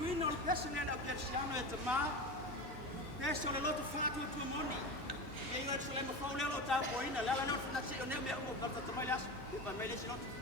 tuina o le pesa lea le au persiano e tamā pesa o le loto fa'atuatuamoni ia iga le solema fau lea lo taupoina le ala le o fanasi o nea mea ua kalatatamai le aso e panmai lesi loto